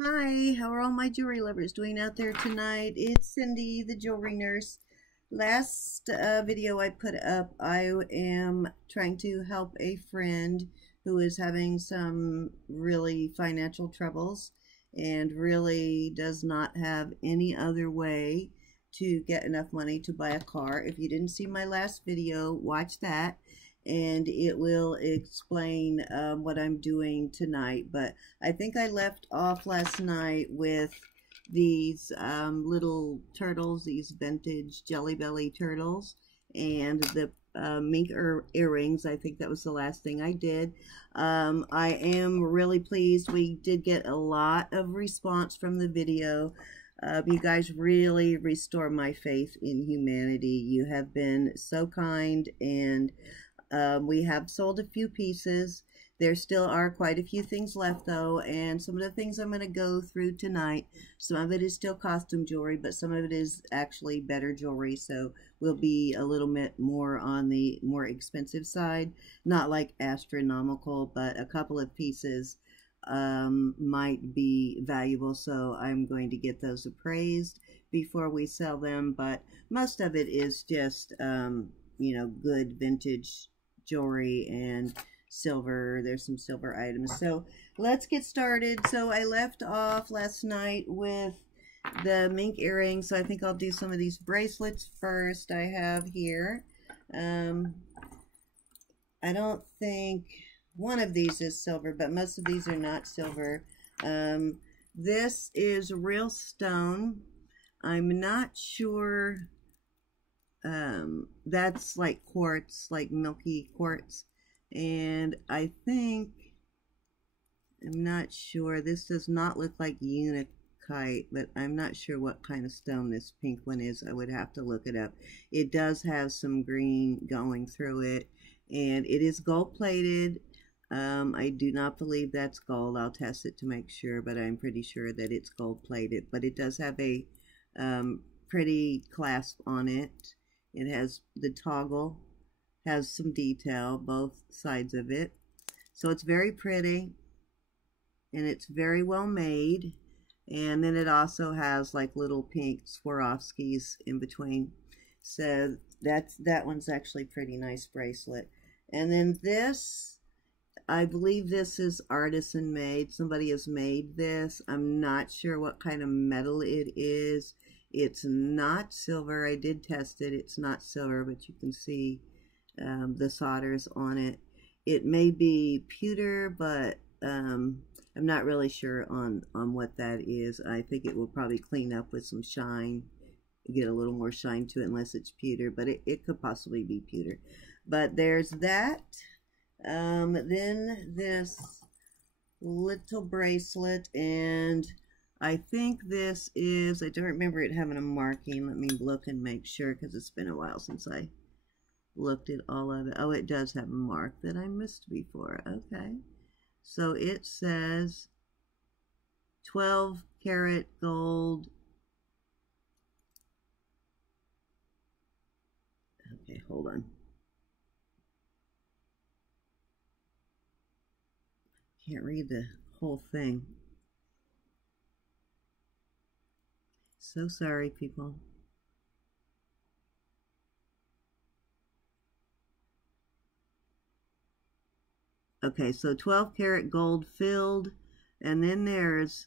Hi, how are all my jewelry lovers doing out there tonight? It's Cindy, the jewelry nurse. Last video I put up, I am trying to help a friend who is having some really financial troubles and really does not have any other way to get enough money to buy a car. If you didn't see my last video, watch that and it will explain what I'm doing tonight. But I think I left off last night with these little turtles, these vintage Jelly Belly turtles, and the mink earrings. I think that was the last thing I did. I am really pleased. We did get a lot of response from the video. You guys really restore my faith in humanity. You have been so kind, and we have sold a few pieces. There still are quite a few things left though, and some of the things I'm going to go through tonight, some of it is still costume jewelry, but some of it is actually better jewelry, so will be a little bit more on the more expensive side. Not like astronomical, but a couple of pieces might be valuable, so I'm going to get those appraised before we sell them, but most of it is just good vintage jewelry and silver. There's some silver items. So let's get started. So I left off last night with the mink earrings. So I think I'll do some of these bracelets first. I have here. I don't think one of these is silver, but most of these are not silver. This is real stone. I'm not sure. That's like quartz, like milky quartz, and I think, I'm not sure, this does not look like unakite, but I'm not sure what kind of stone this pink one is. I would have to look it up. It does have some green going through it, and it is gold plated. I do not believe that's gold. I'll test it to make sure, but I'm pretty sure that it's gold plated, but it does have a pretty clasp on it. It has the toggle, has some detail, both sides of it. So it's very pretty, and it's very well made. And then it also has like little pink Swarovskis in between. So that one's actually pretty nice bracelet. And then this, I believe this is artisan made. Somebody has made this. I'm not sure what kind of metal it is. It's not silver. I did test it. It's not silver, but you can see the solders on it. It may be pewter, but I'm not really sure on what that is. I think it will probably clean up with some shine, get a little more shine to it, unless it's pewter, but it could possibly be pewter. But there's that. Then this little bracelet, and I think this is, I don't remember it having a marking. Let me look and make sure, because it's been a while since I looked at all of it. Oh, it does have a mark that I missed before. Okay. So it says 12 karat gold. Okay, hold on. Can't read the whole thing. So sorry, people. Okay, so 12 karat gold filled, and then there's,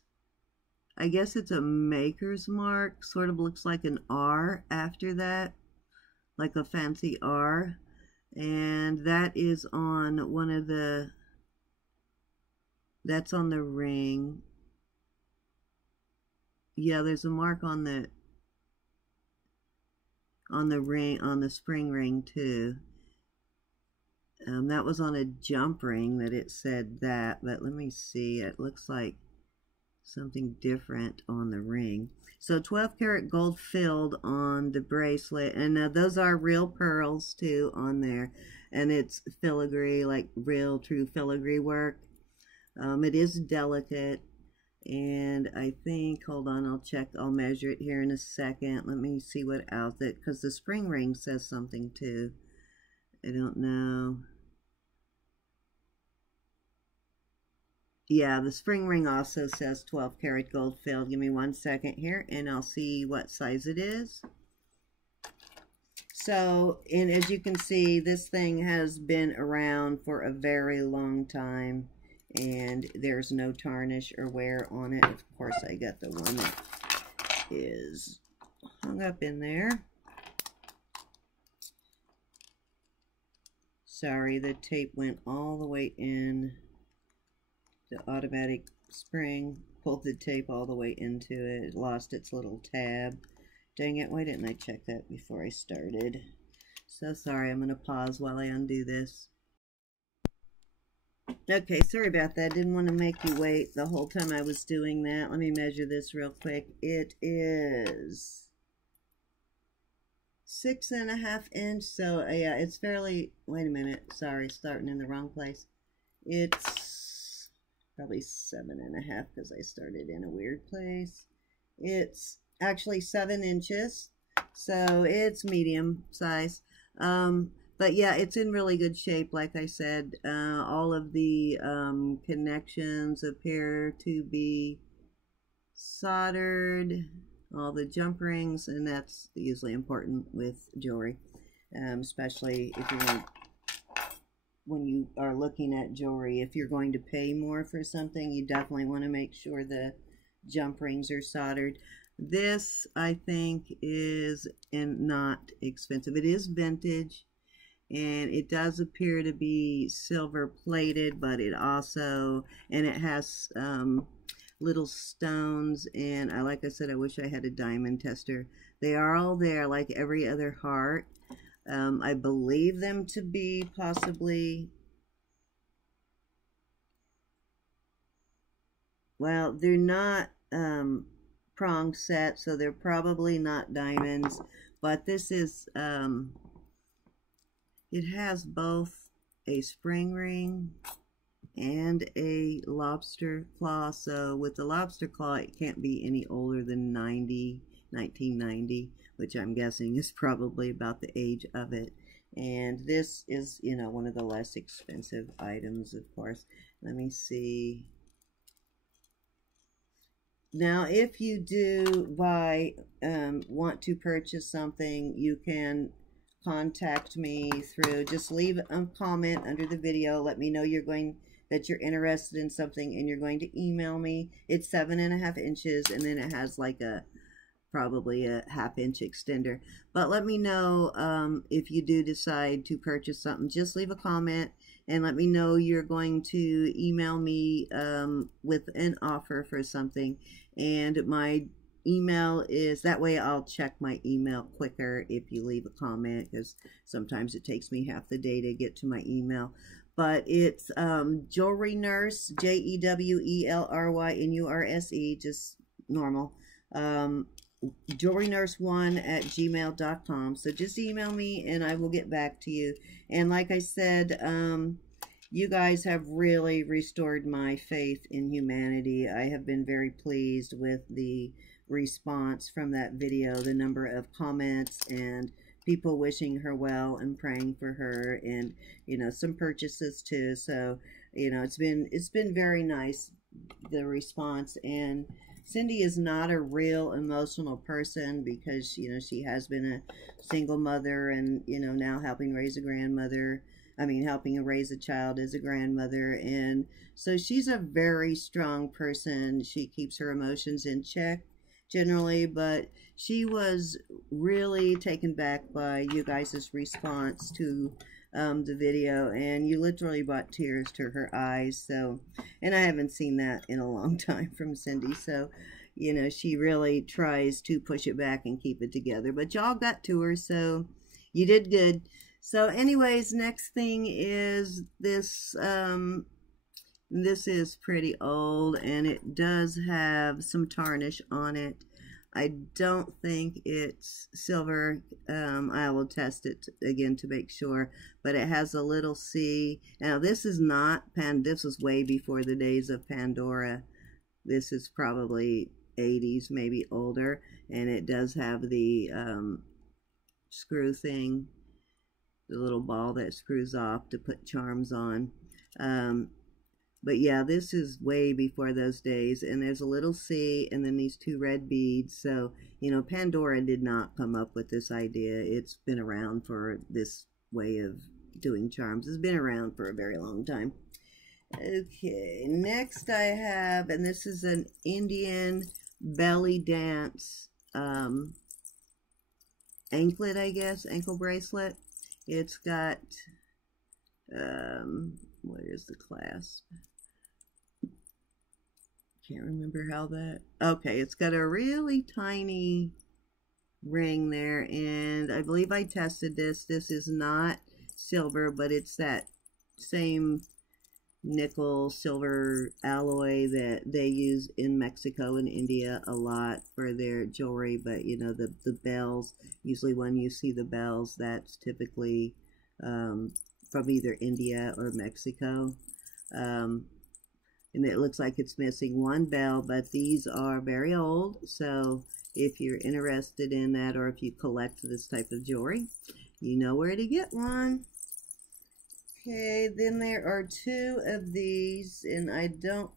I guess it's a maker's mark, sort of looks like an R after that, like a fancy R, and that is on one of the, that's on the ring. Yeah, there's a mark on the ring, on the spring ring too. That was on a jump ring that it said that, but let me see. It looks like something different on the ring. So 12 karat gold filled on the bracelet, and those are real pearls too on there, and it's filigree, like real true filigree work. It is delicate. And I think, hold on, I'll check, I'll measure it here in a second. Let me see what else, because the spring ring says something too. I don't know. yeah, the spring ring also says 12 karat gold filled. Give me 1 second here and I'll see what size it is. So, and as you can see, this thing has been around for a very long time, and there's no tarnish or wear on it. Of course, I got the one that is hung up in there. Sorry, the tape went all the way in. The automatic spring pulled the tape all the way into it. It lost its little tab. Dang it, why didn't I check that before I started? So sorry, I'm going to pause while I undo this. Okay, sorry about that. Didn't want to make you wait the whole time I was doing that. Let me measure this real quick. It is 6.5 inch. So yeah, it's fairly, wait a minute. Sorry, starting in the wrong place. It's probably 7.5 because I started in a weird place. It's actually 7 inches, so it's medium size. But yeah, it's in really good shape. Like I said, all of the connections appear to be soldered, all the jump rings, and that's usually important with jewelry, especially if you're when you are looking at jewelry. If you're going to pay more for something, you definitely want to make sure the jump rings are soldered. This, I think, is not expensive. It is vintage, and it does appear to be silver plated, but it also, and it has little stones, and like I said, I wish I had a diamond tester. They are all there like every other heart. I believe them to be possibly, well, they're not prong set, so they're probably not diamonds, but this is it has both a spring ring and a lobster claw. So with the lobster claw, it can't be any older than 1990, which I'm guessing is probably about the age of it. And this is, you know, one of the less expensive items, of course. Let me see. Now, if you do want to purchase something, you can contact me through, just leave a comment under the video. Let me know that you're interested in something, and you're going to email me. It's 7.5 inches, and then it has like probably a 1/2 inch extender. But let me know if you do decide to purchase something. Just leave a comment and let me know you're going to email me with an offer for something. And my email is, that way I'll check my email quicker if you leave a comment, because sometimes it takes me half the day to get to my email. But it's JewelryNurse, JewelryNurse, just normal. JewelryNurse1@gmail.com. So just email me and I will get back to you. And like I said, you guys have really restored my faith in humanity. I have been very pleased with the response from that video, the number of comments and people wishing her well and praying for her, and you know, some purchases too. So you know, it's been very nice, the response. And Cindy is not a real emotional person because, you know, she has been a single mother and, you know, now helping raise a grandmother. Helping raise a child as a grandmother. And so she's a very strong person. She keeps her emotions in check generally, but she was really taken back by you guys' response to the video, and you literally brought tears to her eyes. So, and I haven't seen that in a long time from Cindy. So, you know, she really tries to push it back and keep it together. But y'all got to her, so you did good. So anyways, next thing is this. This is pretty old, and it does have some tarnish on it. I don't think it's silver. I will test it again to make sure, but it has a little C. Now this is not this was way before the days of Pandora. This is probably 80s, maybe older, and it does have the screw thing, the little ball that screws off to put charms on. But yeah, this is way before those days. And there's a little C and then these two red beads. So, you know, Pandora did not come up with this idea. It's been around for this way of doing charms. It's been around for a very long time. Okay, next I have, and this is an Indian belly dance anklet, I guess, ankle bracelet. It's got, where's the clasp? Can't remember how that, okay, it's got a really tiny ring there, and I believe I tested this. This is not silver, but it's that same nickel silver alloy that they use in Mexico and India a lot for their jewelry. But you know, the bells, usually when you see the bells, that's typically from either India or Mexico. And it looks like it's missing one bell, but these are very old, so if you're interested in that, or if you collect this type of jewelry, you know where to get one. Okay, then there are two of these, and I don't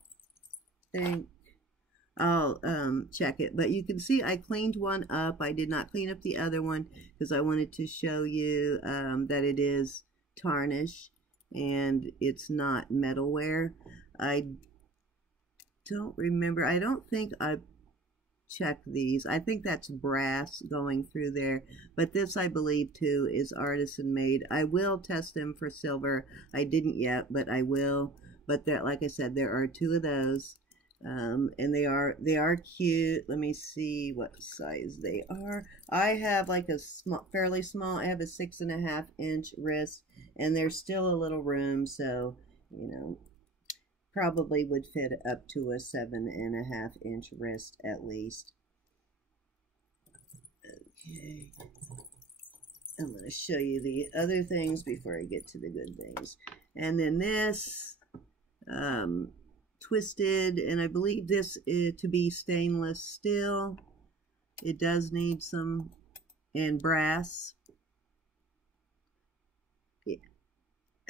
think I'll check it, but you can see I cleaned one up. I did not clean up the other one because I wanted to show you that it is tarnish and it's not metalware. I don't remember. I don't think I checked these. I think that's brass going through there. But this, I believe, too, is artisan made. I will test them for silver. I didn't yet, but I will. But there, like I said, there are two of those. And they are cute. Let me see what size they are. I have like a small, fairly small. I have a 6.5 inch wrist, and there's still a little room, so you know, probably would fit up to a 7.5 inch wrist at least. Okay, I'm going to show you the other things before I get to the good things. And then this twisted, and I believe this is to be stainless steel. It does need some, and brass. Yeah.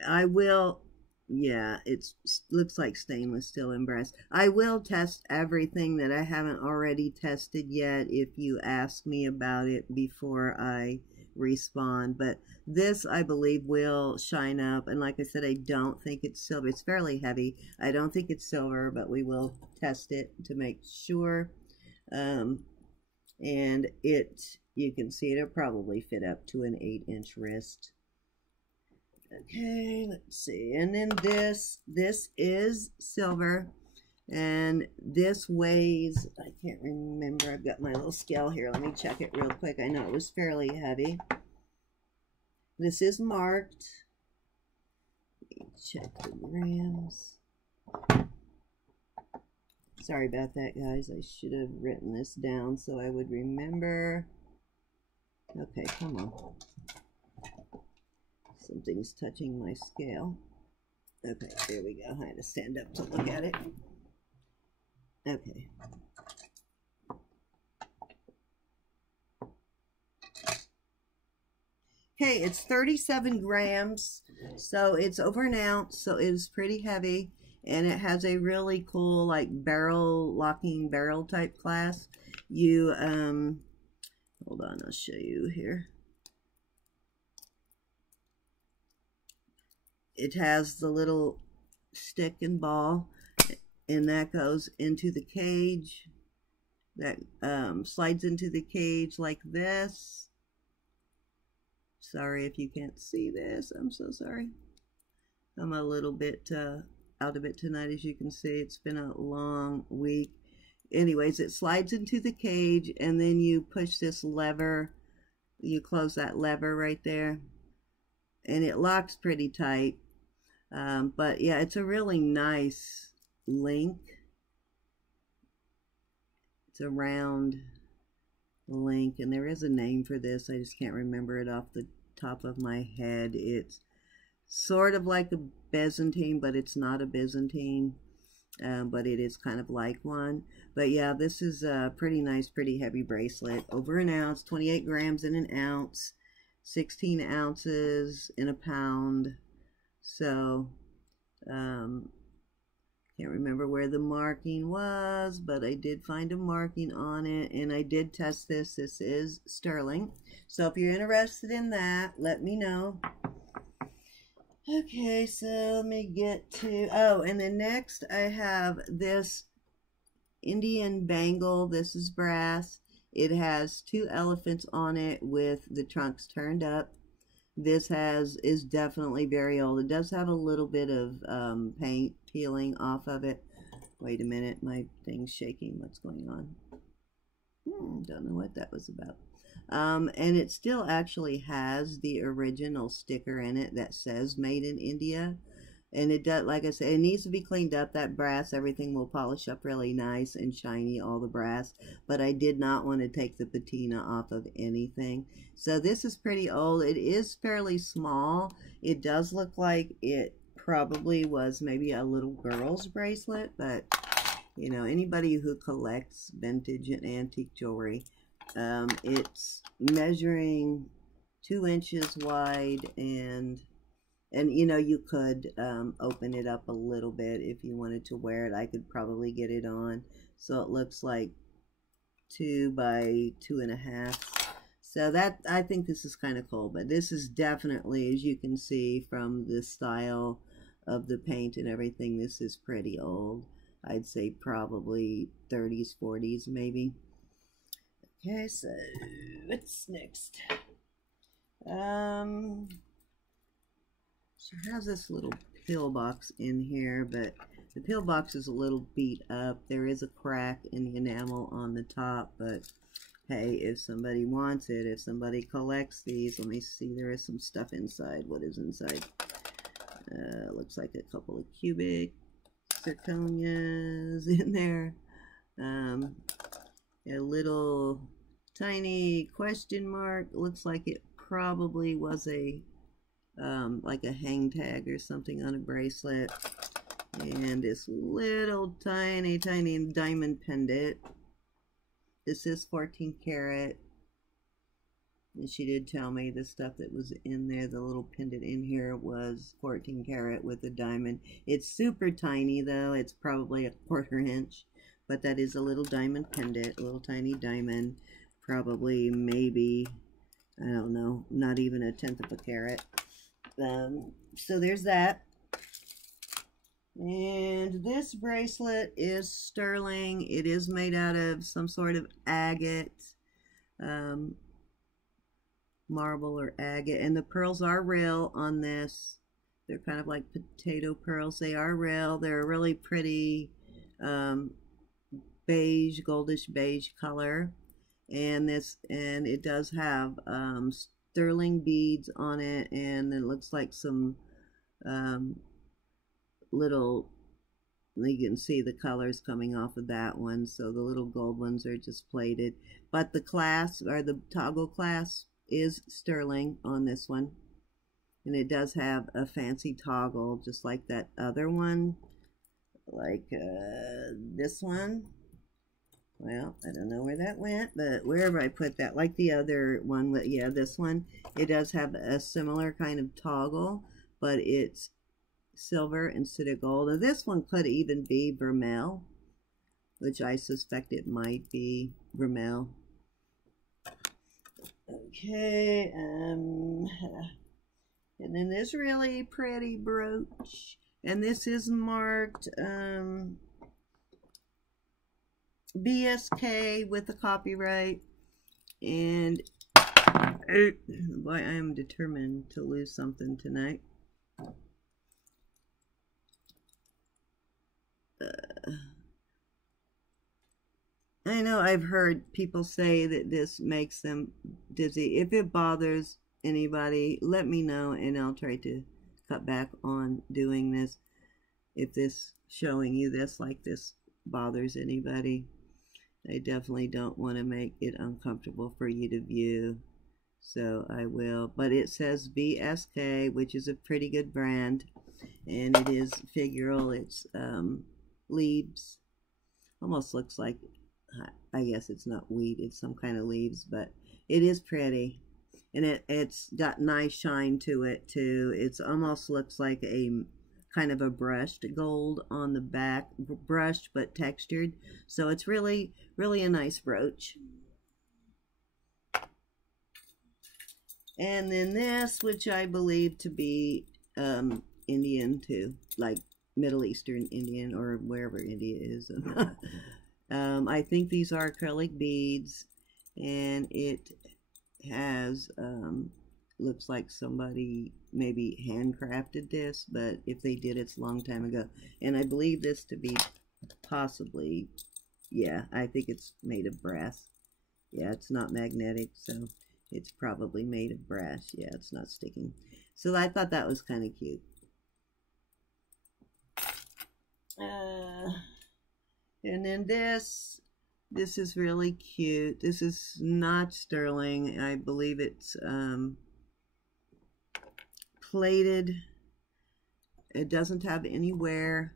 I will, yeah, it looks like stainless steel and brass. I will test everything that I haven't already tested yet if you ask me about it before I respond. But this, I believe, will shine up. And like I said, I don't think it's silver. It's fairly heavy. I don't think it's silver, but we will test it to make sure. And it, you can see it'll probably fit up to an 8 inch wrist. Okay, let's see. And then this is silver, and this weighs, I can't remember, I've got my little scale here, let me check it real quick. I know it was fairly heavy. This is marked. Let me check the grams. Sorry about that, guys. I should have written this down so I would remember. Okay, come on. Something's touching my scale. Okay, there we go. I had to stand up to look at it. Okay. Okay, it's 37 grams, so it's over an ounce, so it's pretty heavy, and it has a really cool, like, locking barrel type clasp. You, hold on, I'll show you here. It has the little stick and ball, and that goes into the cage. That slides into the cage like this. Sorry if you can't see this. I'm so sorry. I'm a little bit out of it tonight, as you can see. It's been a long week. Anyways, it slides into the cage, and then you push this lever. You close that lever right there, and it locks pretty tight. But yeah, it's a really nice link. It's a round link, and there is a name for this. I just can't remember it off the top of my head. It's sort of like a Byzantine, but it's not a Byzantine. But it is kind of like one. But yeah, this is a pretty nice, pretty heavy bracelet. Over an ounce, 28 grams in an ounce, 16 ounces in a pound. So, Can't remember where the marking was, but I did find a marking on it, and I did test this. This is sterling. So if you're interested in that, let me know. Okay, so let me get to, oh, and then next I have this Indian bangle. This is brass. It has 2 elephants on it with the trunks turned up. This is definitely very old. It does have a little bit of paint peeling off of it. Wait a minute, my thing's shaking. What's going on? Don't know what that was about. And it still actually has the original sticker in it that says Made in India. And it does, like I said, it needs to be cleaned up. That brass, everything will polish up really nice and shiny, all the brass. But I did not want to take the patina off of anything. So this is pretty old. It is fairly small. It does look like it probably was maybe a little girl's bracelet. But, you know, anybody who collects vintage and antique jewelry, it's measuring 2 inches wide, and you know, you could open it up a little bit if you wanted to wear it. I could probably get it on. So it looks like 2 by 2.5. So that, I think this is kind of cool. But this is definitely, as you can see from the style of the paint and everything, this is pretty old. I'd say probably 30s, 40s maybe. Okay, so what's next? She has this little pill box in here, but the pill box is a little beat up. There is a crack in the enamel on the top, but hey, if somebody wants it, if somebody collects these, let me see, there is some stuff inside. What is inside? Looks like a couple of cubic zirconias in there. A little tiny question mark. Looks like it probably was a like a hang tag or something on a bracelet, and this little tiny diamond pendant. This is 14 karat, and she did tell me the stuff that was in there, the little pendant in here, was 14 karat with a diamond. It's super tiny though. It's probably a 1/4 inch, but that is a little diamond pendant, a little tiny diamond, probably maybe, I don't know, not even 1/10 of a carat. So there's that. And this bracelet is sterling. It is made out of some sort of agate, marble or agate, and the pearls are real on this. They're kind of like potato pearls. They are real. They're a really pretty beige, goldish beige color, and it does have sterling beads on it, and it looks like some little, you can see the colors coming off of that one. So the little gold ones are just plated, but the clasp, or the toggle clasp, is sterling on this one, and it does have a fancy toggle just like that other one, like this one. Well, I don't know where that went, but wherever I put that, like the other one, yeah, this one, it does have a similar kind of toggle, but it's silver instead of gold. And this one could even be vermeil, which I suspect it might be vermeil. Okay, and then this really pretty brooch, and this is marked BSK with the copyright, and boy, I am determined to lose something tonight. I know I've heard people say that this makes them dizzy. If it bothers anybody, let me know, and I'll try to cut back on doing this. If this, showing you this like this, bothers anybody, I definitely don't want to make it uncomfortable for you to view, so I will. But it says BSK, which is a pretty good brand, and it is figural. It's leaves, almost looks like, I guess it's not wheat, it's some kind of leaves, but it is pretty, and it's got nice shine to it too. It's almost looks like a kind of a brushed gold on the back, brushed but textured. So it's really, really a nice brooch. And then this, which I believe to be Indian too, like Middle Eastern Indian or wherever India is. I think these are acrylic beads, and it has, looks like somebody maybe handcrafted this, but if they did, it's a long time ago. And I believe this to be possibly, yeah, I think it's made of brass. Yeah, it's not magnetic, so it's probably made of brass. Yeah, it's not sticking. So I thought that was kind of cute. And then this is really cute. This is not sterling. I believe it's plated. It doesn't have any wear.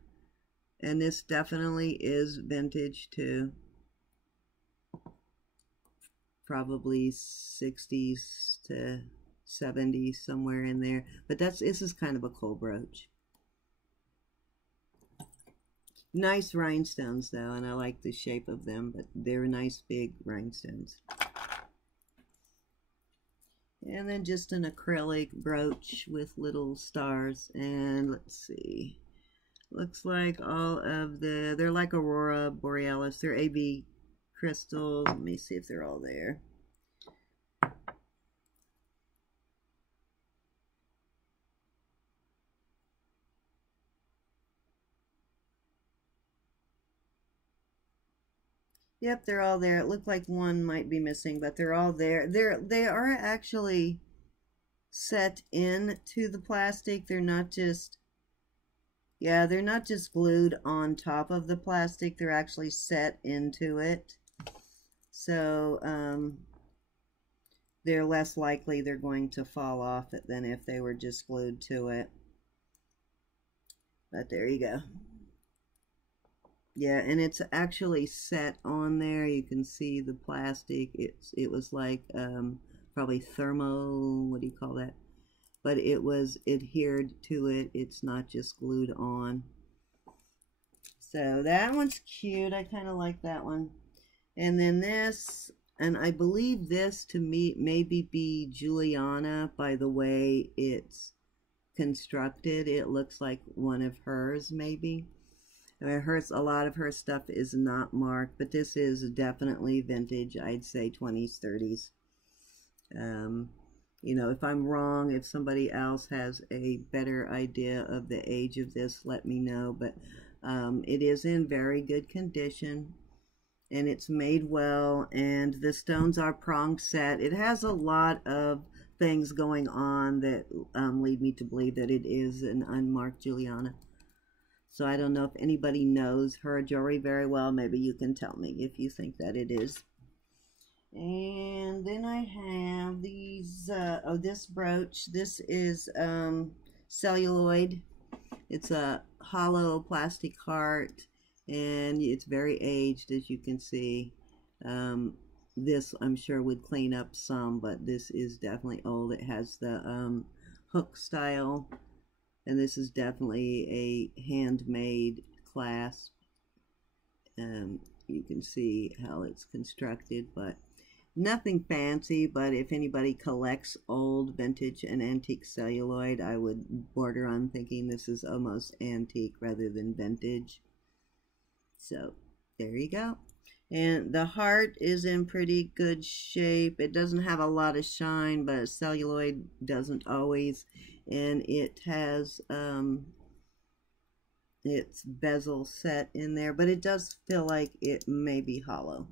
And this definitely is vintage too. Probably 60s to 70s, somewhere in there. But this is kind of a cool brooch. Nice rhinestones though, and I like the shape of them, but they're nice big rhinestones. And then just an acrylic brooch with little stars, and let's see, looks like all of they're like Aurora Borealis, they're AB crystals. Let me see if they're all there. Yep, they're all there. It looked like one might be missing, but they're all there. They are actually set into the plastic. They're not just, yeah, they're not just glued on top of the plastic. They're actually set into it. So they're less likely they're going to fall off it than if they were just glued to it. But there you go. Yeah, and it's actually set on there. You can see the plastic. It was like probably thermo, what do you call that? But it was adhered to it. It's not just glued on. So that one's cute. I kind of like that one. And then this, and I believe this to me maybe be Juliana by the way it's constructed. It looks like one of hers maybe. A lot of her stuff is not marked, but this is definitely vintage. I'd say 20s, 30s. You know, if I'm wrong, if somebody else has a better idea of the age of this, let me know. But it is in very good condition, and it's made well, and the stones are prong set. It has a lot of things going on that lead me to believe that it is an unmarked Juliana. So I don't know if anybody knows her jewelry very well. Maybe you can tell me if you think that it is. And then I have these, this brooch. This is celluloid. It's a hollow plastic heart, and it's very aged, as you can see. This, I'm sure, would clean up some, but this is definitely old. It has the hook style. And this is definitely a handmade clasp. You can see how it's constructed, but nothing fancy. But if anybody collects old vintage and antique celluloid, I would border on thinking this is almost antique rather than vintage. So there you go. And the heart is in pretty good shape. It doesn't have a lot of shine, but celluloid doesn't always. And it has its bezel set in there, but it does feel like it may be hollow.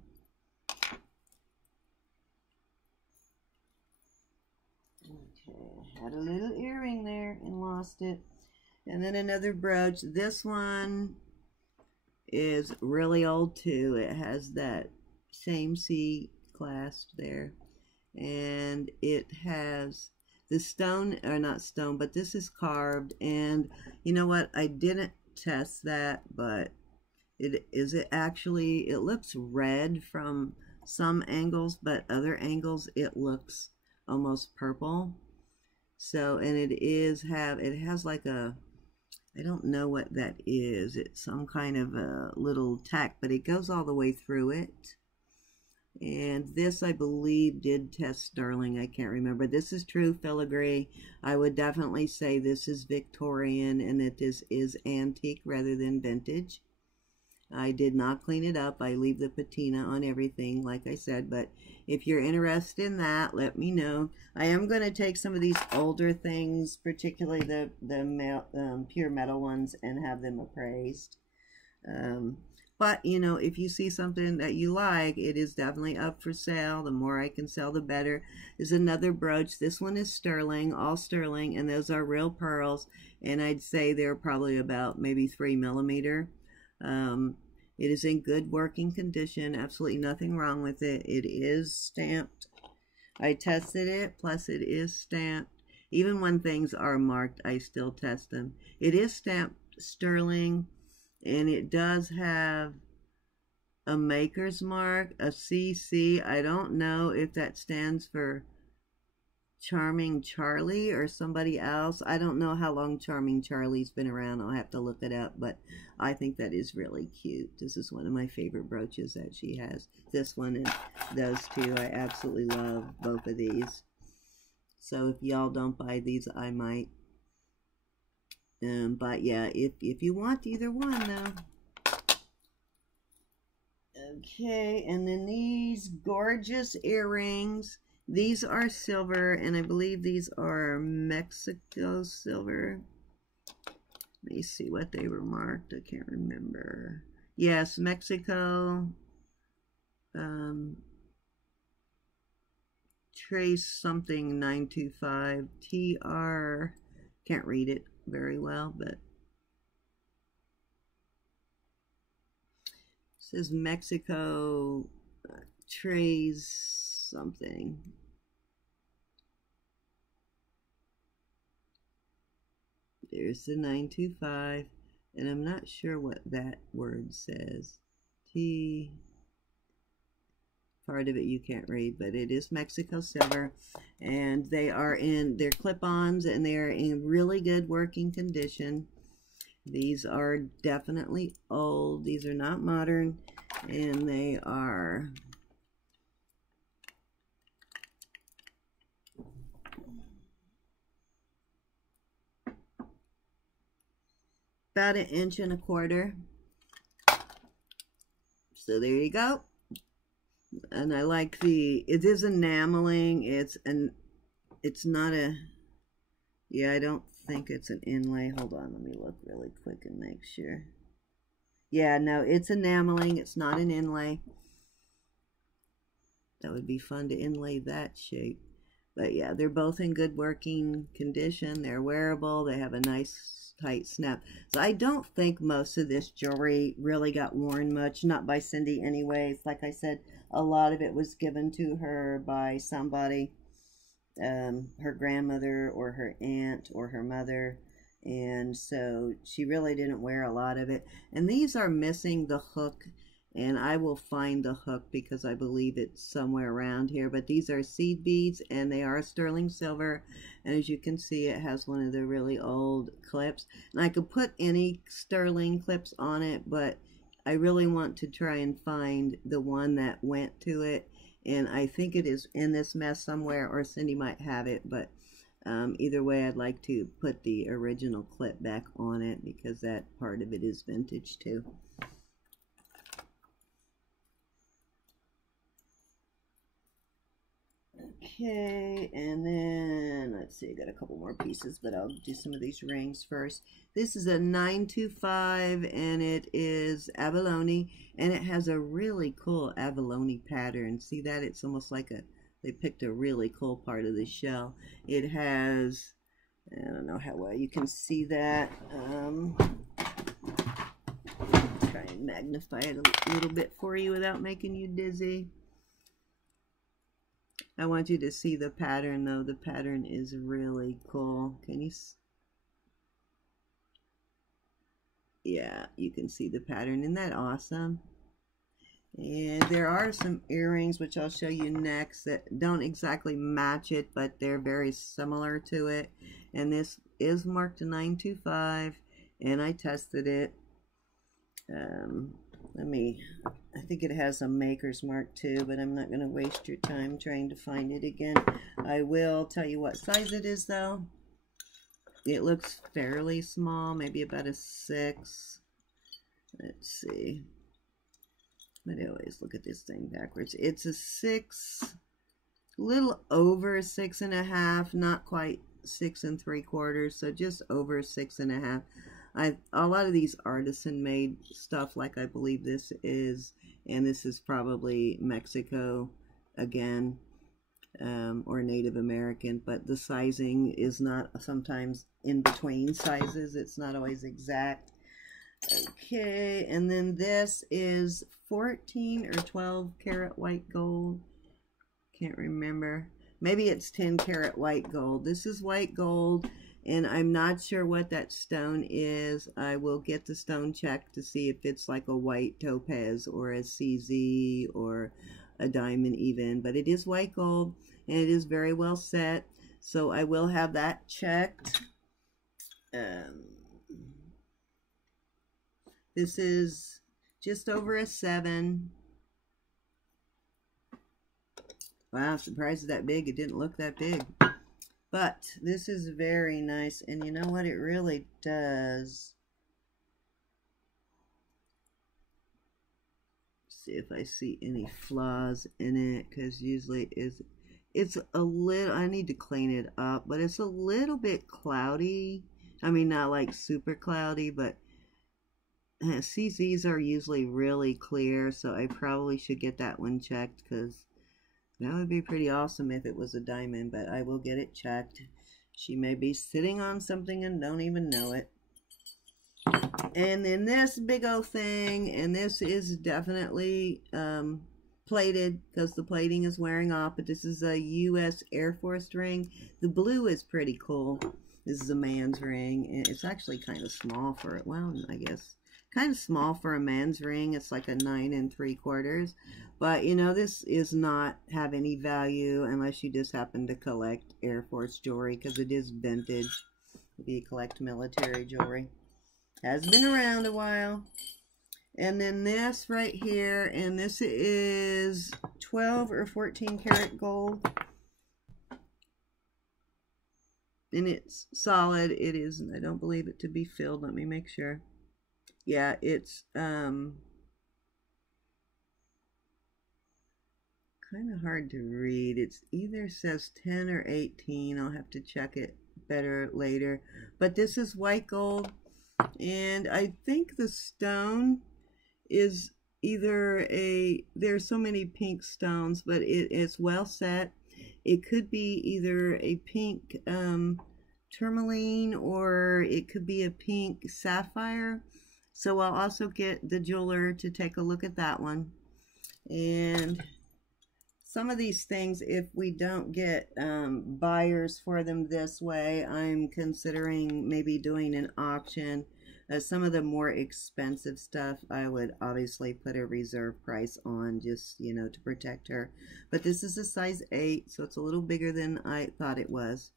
Okay, had a little earring there and lost it. And then another brooch. This one is really old too. It has that same C clasp there, and it has the stone, or not stone, but this is carved. And you know what, I didn't test that, but it actually, it looks red from some angles, but other angles it looks almost purple. So, and it has like a I don't know what that is. It's some kind of a little tack, but it goes all the way through it. And this, I believe, did test sterling. I can't remember. This is true filigree. I would definitely say this is Victorian and that this is antique rather than vintage. I did not clean it up. I leave the patina on everything, like I said. But if you're interested in that, let me know. I am going to take some of these older things, particularly the pure metal ones, and have them appraised. But, you know, if you see something that you like, it is definitely up for sale. The more I can sell, the better. There's another brooch. This one is sterling, all sterling, and those are real pearls. And I'd say they're probably about maybe 3 millimeter. It is in good working condition. Absolutely nothing wrong with it. It is stamped. I tested it, plus it is stamped. Even when things are marked, I still test them. It is stamped sterling, and it does have a maker's mark, a CC. I don't know if that stands for Charming Charlie or somebody else. I don't know how long Charming Charlie's been around. I'll have to look it up, but I think that is really cute. This is one of my favorite brooches that she has. This one and those two. I absolutely love both of these. So if y'all don't buy these, I might. But yeah, if you want either one though. Okay, and then these gorgeous earrings. These are silver, and I believe these are Mexico silver. Let me see what they were marked. I can't remember. Yes, Mexico. Trace something 925. TR. Can't read it very well, but it says Mexico Trace something. There's the 925, and I'm not sure what that word says. T. Part of it you can't read, but it is Mexico silver, and they are in, they're clip-ons, and they are in really good working condition. These are definitely old. These are not modern, and they are about 1.25 inches. So there you go. And I like it is enameling. It's not a, yeah, I don't think it's an inlay. Hold on, let me look really quick and make sure. Yeah, no, it's enameling. It's not an inlay. That would be fun to inlay that shape. But yeah, they're both in good working condition. They're wearable. They have a nice tight snap. So I don't think most of this jewelry really got worn much. Not by Cindy anyways. Like I said, a lot of it was given to her by somebody. Her grandmother or her aunt or her mother. And so she really didn't wear a lot of it. And these are missing the hook. And I will find the hook because I believe it's somewhere around here. But these are seed beads, and they are sterling silver. And as you can see, it has one of the really old clips. And I could put any sterling clips on it, but I really want to try and find the one that went to it. And I think it is in this mess somewhere, or Cindy might have it. But either way, I'd like to put the original clip back on it because that part of it is vintage too. Okay, and then let's see, I got a couple more pieces, but I'll do some of these rings first. This is a 925, and it is abalone, and it has a really cool abalone pattern. See that? It's almost like they picked a really cool part of the shell. It has, I don't know how well you can see that. Try and magnify it a little bit for you without making you dizzy. I want you to see the pattern, though. The pattern is really cool. Can you? Yeah, you can see the pattern. Isn't that awesome? And there are some earrings, which I'll show you next, that don't exactly match it, but they're very similar to it. And this is marked a 925, and I tested it. I think it has a maker's mark too, but I'm not going to waste your time trying to find it again. I will tell you what size it is though. It looks fairly small, maybe about a 6. Let's see. But I always look at this thing backwards. It's a 6, a little over 6.5, not quite 6 3/4, so just over 6.5. A lot of these artisan made stuff, like I believe this is, and this is probably Mexico again, or Native American, but the sizing is not sometimes in between sizes. It's not always exact. Okay, and then this is 14 or 12 karat white gold. Can't remember. Maybe it's 10 karat white gold. This is white gold, and I'm not sure what that stone is. I will get the stone checked to see if it's like a white topaz or a CZ or a diamond even, but it is white gold and it is very well set, so I will have that checked. This is just over a 7. Wow, I'm surprised it's that big. It didn't look that big. But this is very nice, and you know what it really does? See if I see any flaws in it, because usually it's a little, I need to clean it up, but it's a little bit cloudy. I mean, not like super cloudy, but CZs are usually really clear, so I probably should get that one checked, because that would be pretty awesome if it was a diamond, but I will get it checked. She may be sitting on something and don't even know it. And then this big old thing, and this is definitely plated, because the plating is wearing off, but this is a U.S. Air Force ring. The blue is pretty cool. This is a man's ring, and it's actually kind of small for it. Well, I guess kind of small for a man's ring. It's like a 9 3/4. But, you know, this is not have any value unless you just happen to collect Air Force jewelry, because it is vintage if you collect military jewelry. Has been around a while. And then this right here, and this is 12 or 14 karat gold. And it's solid. It is, I don't believe it to be filled. Let me make sure. Yeah, it's kind of hard to read. It's either says 10 or 18. I'll have to check it better later. But this is white gold, and I think the stone is either a, there's so many pink stones, but it's well set. It could be either a pink tourmaline, or it could be a pink sapphire. So I'll also get the jeweler to take a look at that one. And some of these things, if we don't get buyers for them this way, I'm considering maybe doing an auction. Some of the more expensive stuff, I would obviously put a reserve price on, just, you know, to protect her. But this is a size 8, so it's a little bigger than I thought it was.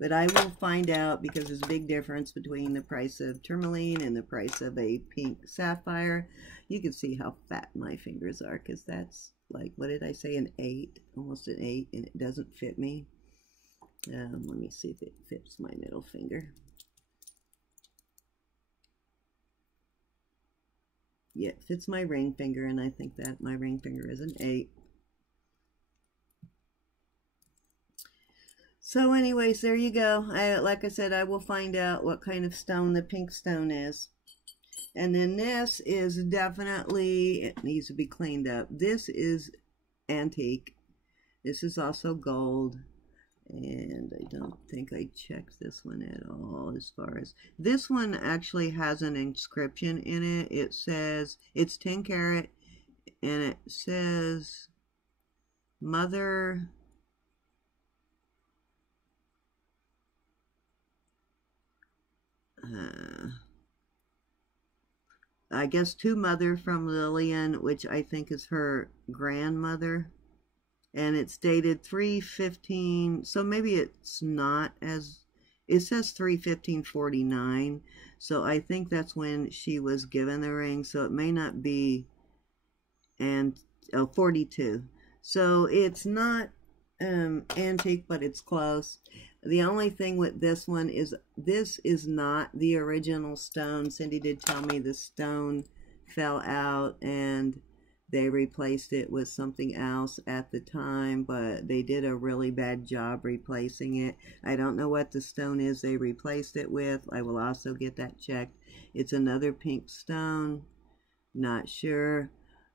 But I will find out, because there's a big difference between the price of tourmaline and the price of a pink sapphire. You can see how fat my fingers are, because that's like, what did I say, an 8? Almost an 8, and it doesn't fit me. Let me see if it fits my middle finger. Yeah, it fits my ring finger, and I think that my ring finger is an 8. So anyways, there you go. Like I said, I will find out what kind of stone the pink stone is. And then this is definitely, it needs to be cleaned up. This is antique. This is also gold. And I don't think I checked this one at all as far as, this one actually has an inscription in it. It says, it's 10 karat, and it says, Mother, I guess to Mother from Lillian, which I think is her grandmother. And it's dated 3/15, so maybe it's not as, It says 3/15/49, so I think that's when she was given the ring, so it may not be, and 42. So it's not antique, but it's close. The only thing with this one is this is not the original stone. Cindy did tell me the stone fell out and they replaced it with something else at the time, but they did a really bad job replacing it. I don't know what the stone is they replaced it with. I will also get that checked. It's another pink stone. Not sure.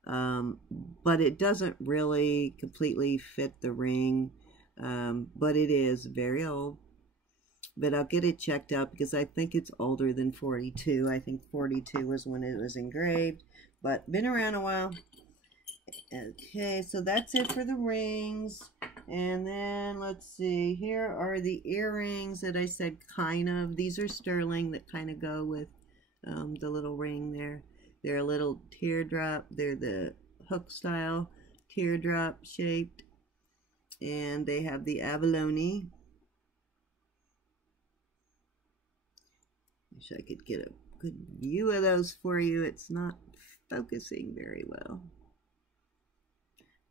But it doesn't really completely fit the ring. But it is very old. But I'll get it checked out because I think it's older than 42. I think 42 was when it was engraved, but been around a while. Okay, so that's it for the rings. And then let's see, here are the earrings that I said kind of. These are sterling that kind of go with the little ring there. They're a little teardrop. They're the hook style teardrop shaped. And they have the abalone. Wish I could get a good view of those for you. It's not focusing very well.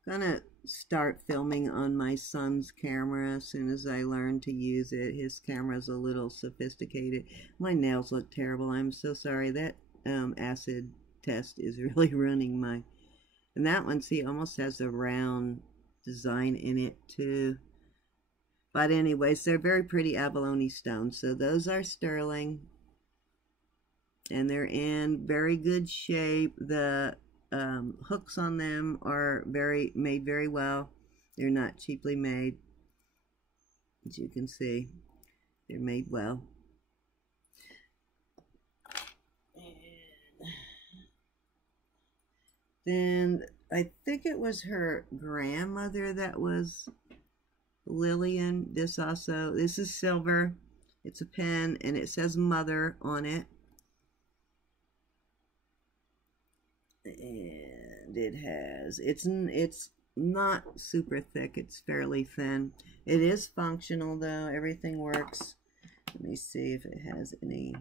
Gonna start filming on my son's camera as soon as I learn to use it. His camera's a little sophisticated. My nails look terrible. I'm so sorry. That acid test is really running my... And that one, see, almost has a round design in it too. But anyways, they're very pretty abalone stones. So those are sterling. And they're in very good shape. The hooks on them are made very well. They're not cheaply made. As you can see, they're made well. And then I think it was her grandmother that was Lillian. This is silver. It's a pen and it says mother on it. And it has, it's not super thick, it's fairly thin. It is functional though, everything works. Let me see if it has any.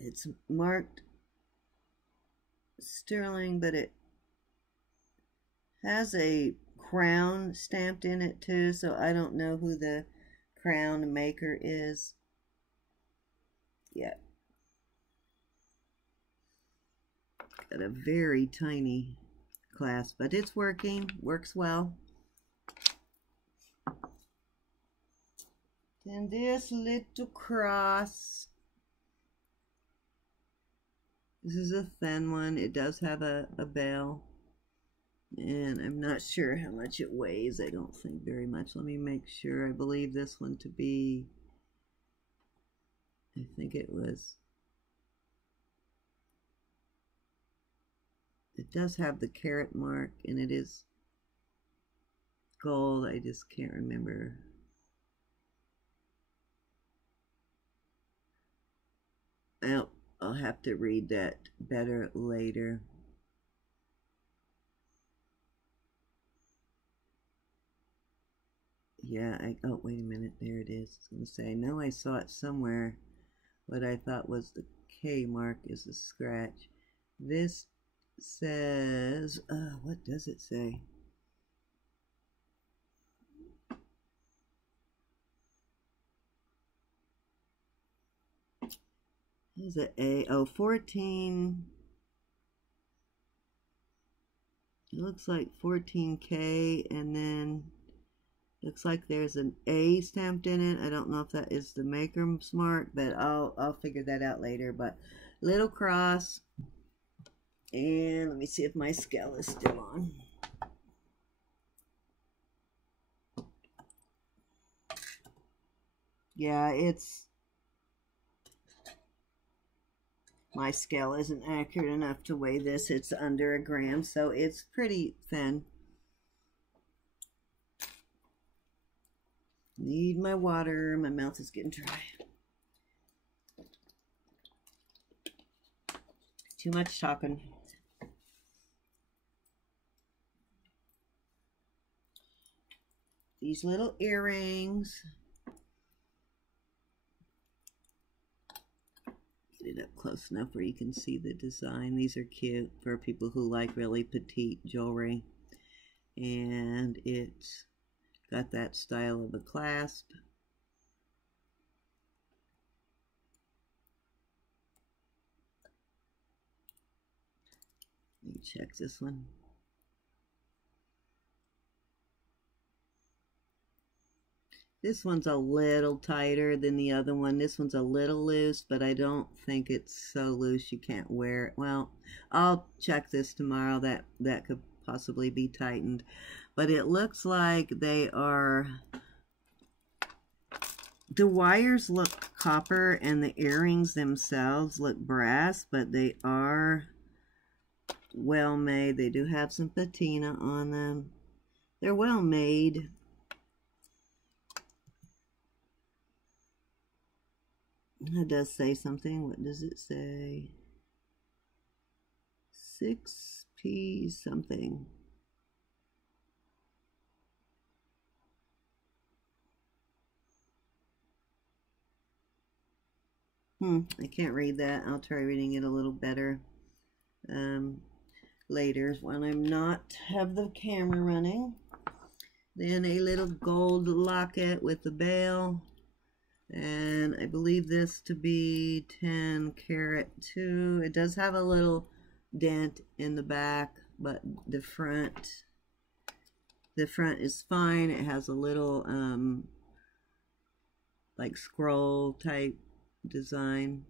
It's marked sterling, but it has a crown stamped in it too, so I don't know who the crown maker is. Yeah. Got a very tiny clasp, but it's working, works well. Then this little cross. This is a thin one. It does have a bell. And I'm not sure how much it weighs. I don't think very much. Let me make sure. I believe this one to be... I think it was, it does have the carat mark and it is gold. I just can't remember. I'll have to read that better later. Yeah, oh, wait a minute. There it is. I was going to say, I know I saw it somewhere. What I thought was the K mark is a scratch. This says, what does it say? Is it A? Oh, 14. It looks like 14K, and then looks like there's an A stamped in it. I don't know if that is the maker's mark, but I'll figure that out later. But little cross. And let me see if my scale is still on. Yeah, my scale isn't accurate enough to weigh this. It's under a gram, so it's pretty thin. Need my water. My mouth is getting dry. Too much talking. these little earrings. Get it up close enough where you can see the design. These are cute for people who like really petite jewelry. And it's got that style of a clasp. Let me check this one. This one's a little tighter than the other one. This one's a little loose, but I don't think it's so loose you can't wear it. Well, I'll check this tomorrow. That could possibly be tightened. But it looks like they are... The wires look copper and the earrings themselves look brass, but they are well made. They do have some patina on them. They're well made. It does say something. What does it say? 6P something. I can't read that. I'll try reading it a little better later when I'm not have the camera running. Then a little gold locket with the bell. And I believe this to be 10 karat too. It does have a little dent in the back, but the front is fine. It has a little like scroll type design.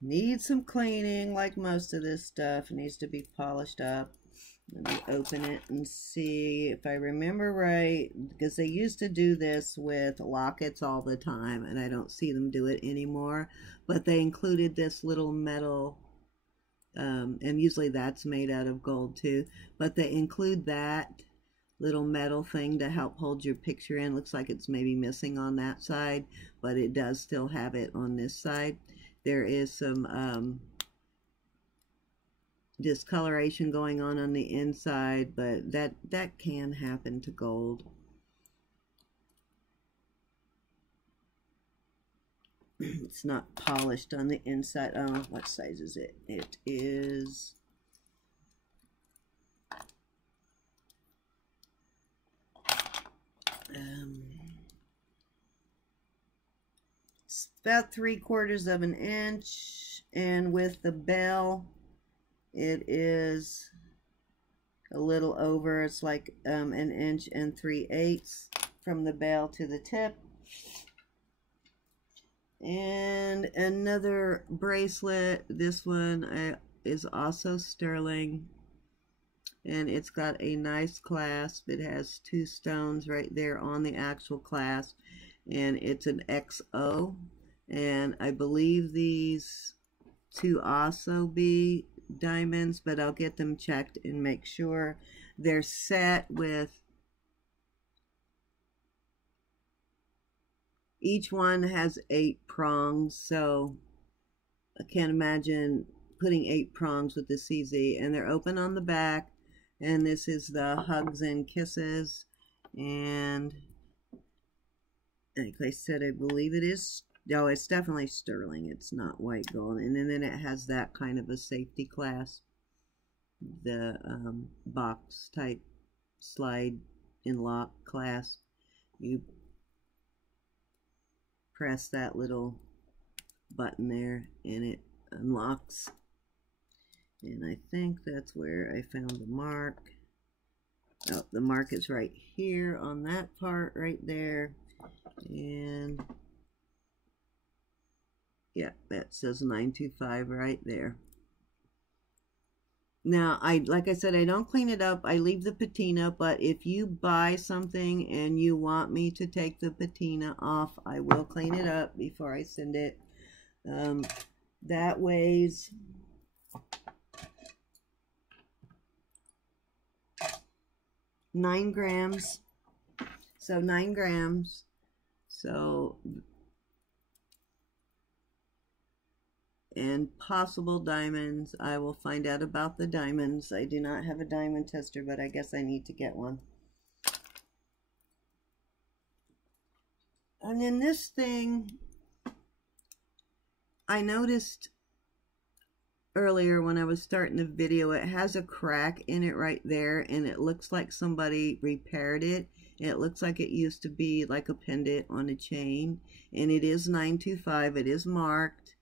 Needs some cleaning, like most of this stuff. It needs to be polished up. Let me open it and see if I remember right, because they used to do this with lockets all the time, and I don't see them do it anymore. But they included this little metal, and usually that's made out of gold too, but they include that little metal thing to help hold your picture in. Looks like it's maybe missing on that side, but it does still have it on this side. There is some discoloration going on the inside, but that can happen to gold. It's not polished on the inside. Oh, what size is it? It is it's about 3/4 of an inch, and with the bell it is a little over. It's like 1 inch and 3/8 from the bell to the tip. And another bracelet. This one is also sterling, and it's got a nice clasp. It has 2 stones right there on the actual clasp, and it's an XO. And I believe these to also be diamonds, but I'll get them checked and make sure. They're set with, each one has 8 prongs, so I can't imagine putting 8 prongs with the CZ. And they're open on the back, and this is the hugs and kisses. And like I said, I believe it is, no, it's definitely sterling. It's not white gold. And then it has that kind of a safety clasp, the box type slide and lock clasp. You press that little button there and it unlocks. And I think that's where I found the mark. Oh, the mark is right here on that part right there. And yeah, that says 925 right there. Now, like I said, I don't clean it up. I leave the patina, but if you buy something and you want me to take the patina off, I will clean it up before I send it. That weighs 9 grams. So 9 grams. So, and possible diamonds. I will find out about the diamonds. I do not have a diamond tester, but I guess I need to get one. And then this thing, I noticed earlier when I was starting the video, it has a crack in it right there, and it looks like somebody repaired it. It looks like it used to be like a pendant on a chain, and it is 925. It is marked.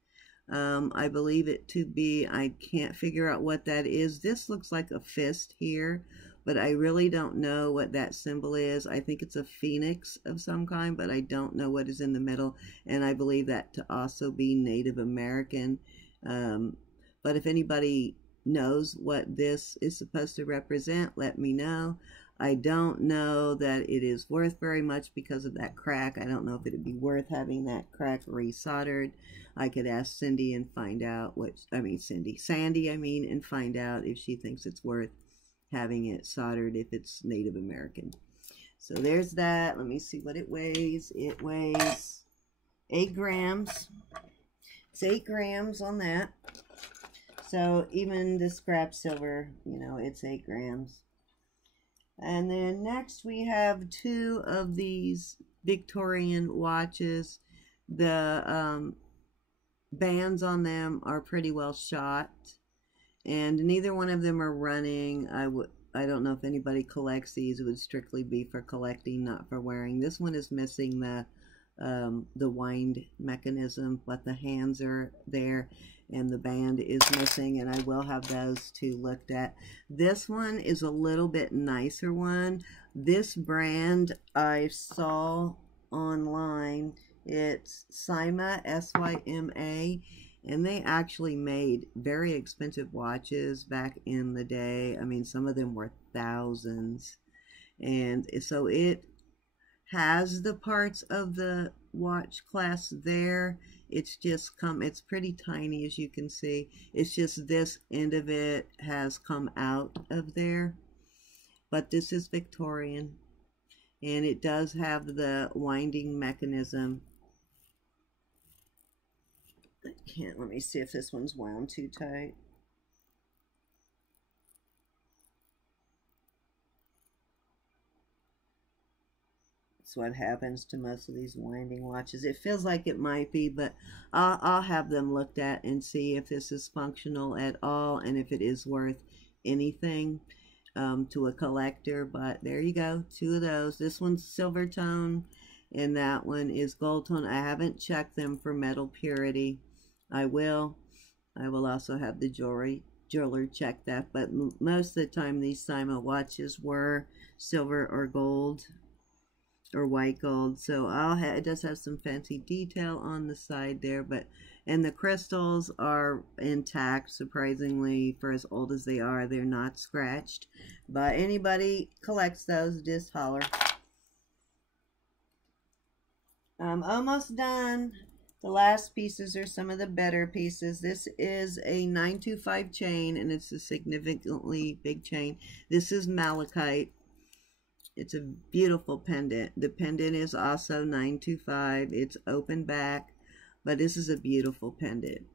I believe it to be, I can't figure out what that is. This looks like a fist here, but I really don't know what that symbol is. I think it's a phoenix of some kind, but I don't know what is in the middle, and I believe that to also be Native American. But if anybody knows what this is supposed to represent, let me know. I don't know that it is worth very much because of that crack. I don't know if it would be worth having that crack resoldered. I could ask Cindy and find out Sandy, and find out if she thinks it's worth having it soldered if it's Native American. So there's that. Let me see what it weighs. It weighs 8 grams. It's 8 grams on that. So even the scrap silver, it's 8 grams. And then next we have 2 of these Victorian watches. The bands on them are pretty well shot, and neither one of them are running. I don't know if anybody collects these. It would strictly be for collecting, not for wearing. This one is missing the wind mechanism, but the hands are there, and the band is missing, and I will have those 2 looked at. This one is a little bit nicer one. This brand I saw online. It's Syma, S-Y-M-A, and they actually made very expensive watches back in the day. I mean, some of them were thousands, and so it has the parts of the watch class there. It's just it's pretty tiny, as you can see. It's just this end of it has come out of there, but this is Victorian, and it does have the winding mechanism. Let me see if this one's wound too tight. That's what happens to most of these winding watches. It feels like it might be, but I'll have them looked at and see if this is functional at all and if it is worth anything to a collector. But there you go, 2 of those. This one's silver tone and that one is gold tone. I haven't checked them for metal purity. I will also have the jeweler check that, but most of the time these Syma watches were silver or gold or white gold. So it does have some fancy detail on the side there, and the crystals are intact. Surprisingly, for as old as they are, they're not scratched. But anybody collects those, just holler. I'm almost done. The last pieces are some of the better pieces. This is a 925 chain, and it's a significantly big chain. This is malachite. It's a beautiful pendant. The pendant is also 925. It's open back, but this is a beautiful pendant.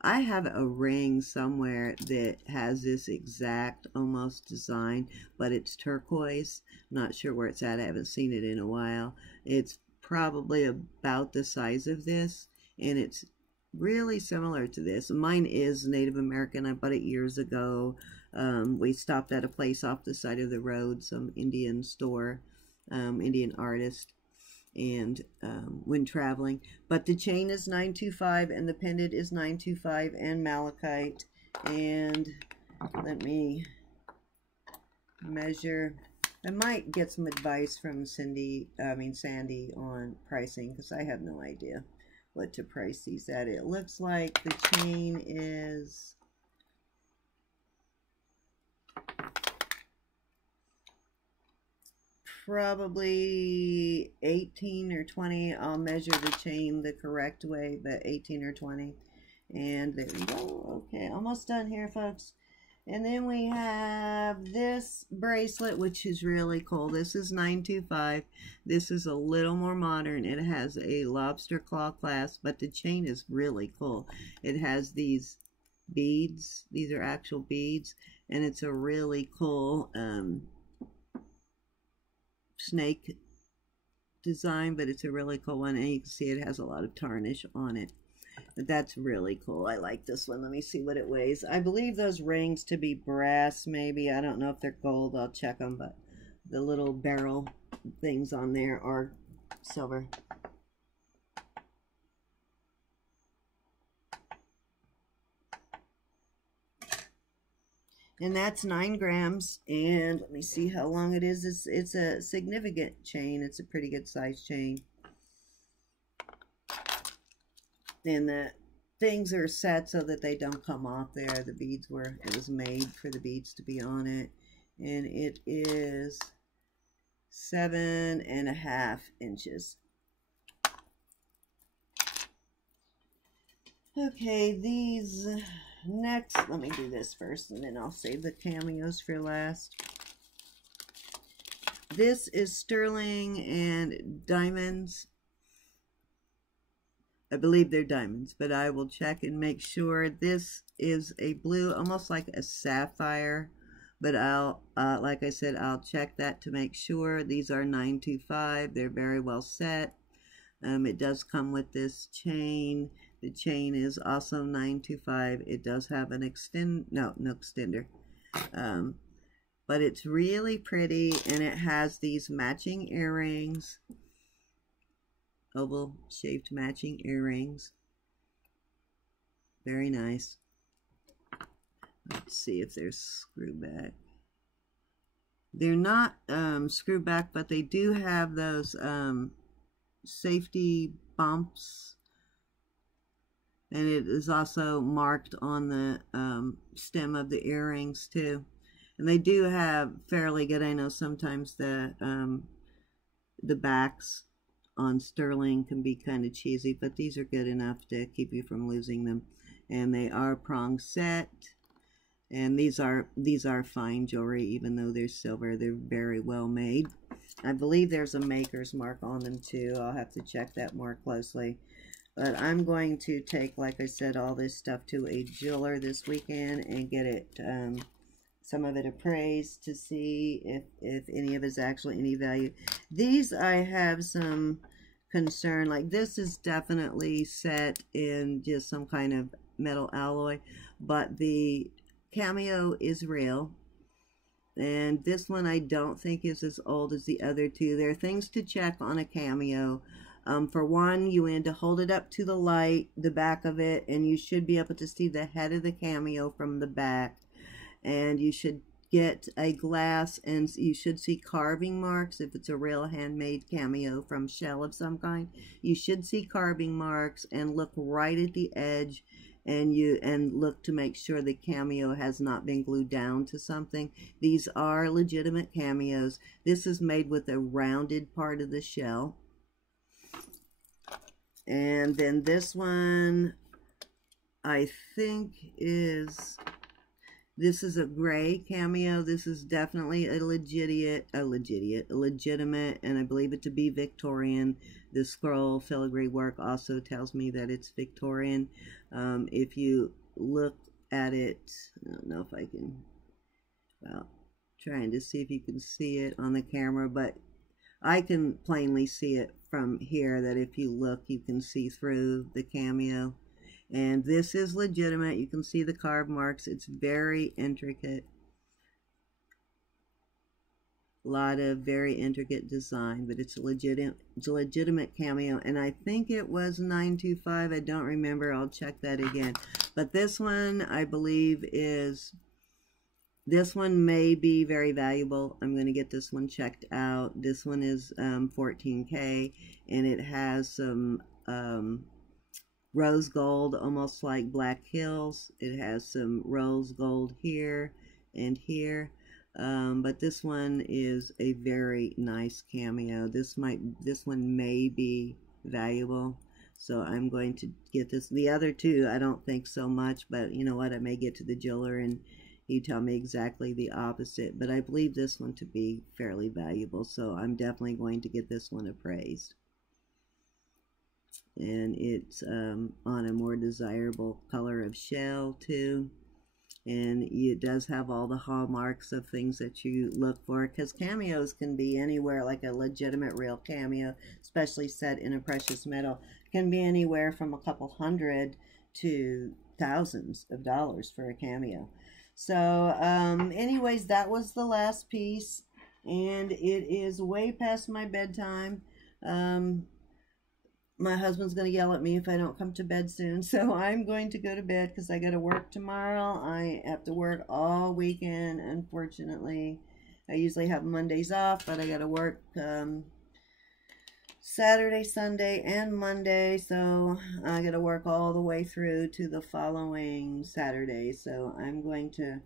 I have a ring somewhere that has this exact almost design, but it's turquoise. Not sure where it's at. I haven't seen it in a while. It's probably about the size of this, and it's really similar to this. Mine is Native American. I bought it years ago. We stopped at a place off the side of the road, some Indian store, Indian artist, and when traveling. But the chain is 925 and the pendant is 925 and malachite. And let me measure. I might get some advice from Sandy on pricing, because I have no idea what to price these at. It looks like the chain is probably 18 or 20. I'll measure the chain the correct way, but 18 or 20. And there we go. Okay, almost done here, folks. And then we have this bracelet, which is really cool. This is 925. This is a little more modern. It has a lobster claw clasp, but the chain is really cool. It has these beads. These are actual beads, and it's a really cool snake design, but it's a really cool one, and you can see it has a lot of tarnish on it. But that's really cool. I like this one. Let me see what it weighs. I believe those rings to be brass, maybe. I don't know if they're gold. I'll check them, but the little barrel things on there are silver. And that's 9 grams. And let me see how long it is. It's a significant chain. It's a pretty good size chain. And the things are set so that they don't come off there. The beads were, it was made for the beads to be on it. And it is 7.5 inches. Okay, these next, let me do this first and then I'll save the cameos for last. This is sterling and diamonds. I believe they're diamonds, but I will check and make sure. This is a blue, almost like a sapphire, but I'll, like I said, I'll check that to make sure. These are 925. They're very well set. It does come with this chain. The chain is also 925. It does have an no extender. But it's really pretty, and it has these matching earrings. Oval shaped matching earrings. Very nice. Let's see if they're screw back. They're not screw back, but they do have those safety bumps. And it is also marked on the stem of the earrings too. And they do have fairly good, I know sometimes the backs on sterling can be kind of cheesy, but these are good enough to keep you from losing them. And they are prong set. And these are fine jewelry, even though they're silver. They're very well made. I believe there's a maker's mark on them too. I'll have to check that more closely. But I'm going to take, like I said, all this stuff to a jeweler this weekend and get it, some of it appraised to see if any of it's actually any value. These I have some concern, like this is definitely set in just some kind of metal alloy, but the cameo is real. And this one I don't think is as old as the other two. There are things to check on a cameo. For one, you need to hold it up to the light, the back of it, and you should be able to see the head of the cameo from the back. And you should get a glass, and you should see carving marks. If it's a real handmade cameo from shell of some kind, you should see carving marks, and look right at the edge, and look to make sure the cameo has not been glued down to something. These are legitimate cameos. This is made with a rounded part of the shell. And then this one, I think this is a gray cameo. This is definitely a legitimate, and I believe it to be Victorian. The scroll filigree work also tells me that it's Victorian. If you look at it, I don't know if I can, well, trying to see if you can see it on the camera, but I can plainly see it from here, that if you look, you can see through the cameo. And this is legitimate. You can see the carved marks. It's very intricate. A lot of very intricate design, but it's a legitimate cameo. And I think it was $925. I don't remember. I'll check that again. But this one, I believe, this one may be very valuable. I'm going to get this one checked out. This one is $14K, and it has some rose gold, almost like Black Hills. It has some rose gold here and here. But this one is a very nice cameo. This one may be valuable. So I'm going to get this. The other two, I don't think so much, but you know what? I may get to the jeweler and he tell me exactly the opposite. But I believe this one to be fairly valuable. So I'm definitely going to get this one appraised. And it's on a more desirable color of shell too. and it does have all the hallmarks of things that you look for, because cameos can be anywhere, like a legitimate real cameo, especially set in a precious metal, can be anywhere from a couple hundred to thousands of dollars for a cameo. So anyways, that was the last piece, and it is way past my bedtime. My husband's going to yell at me if I don't come to bed soon. So I'm going to go to bed because I got to work tomorrow. I have to work all weekend, unfortunately. I usually have Mondays off, but I got to work Saturday, Sunday, and Monday. So I got to work all the way through to the following Saturday. So I'm going to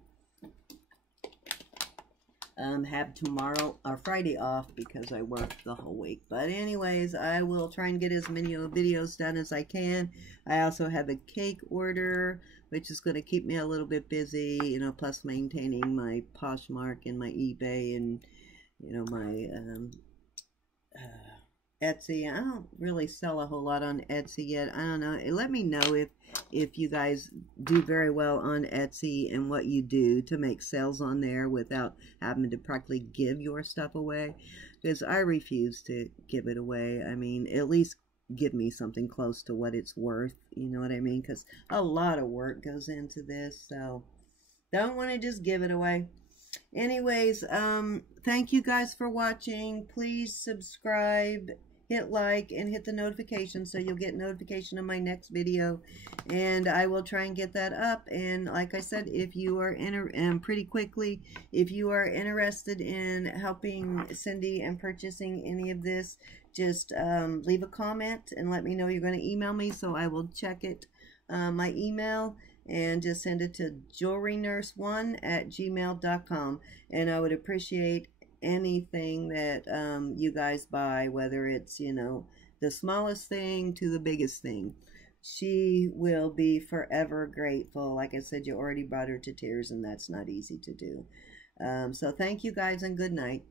have tomorrow or Friday off because I worked the whole week. But anyways, I will try and get as many videos done as I can. I also have a cake order, which is going to keep me a little bit busy, you know, plus maintaining my Poshmark and my eBay and, you know, my Etsy. I don't really sell a whole lot on Etsy yet. I don't know. Let me know if you guys do very well on Etsy and what you do to make sales on there without having to practically give your stuff away, because I refuse to give it away. I mean, at least give me something close to what it's worth, you know what I mean, because a lot of work goes into this, so don't want to just give it away. Anyways, thank you guys for watching. Please subscribe, hit like, and hit the notification so you'll get notification of my next video, and I will try and get that up. And like I said, if you are pretty quickly, if you are interested in helping Cindy and purchasing any of this, just leave a comment and let me know. You're going to email me, so I will check it, my email, and just send it to JewelryNurse1@gmail.com. And I would appreciate anything that you guys buy, whether it's, you know, the smallest thing to the biggest thing. She will be forever grateful. Like I said, you already brought her to tears, and that's not easy to do. So thank you guys, and good night.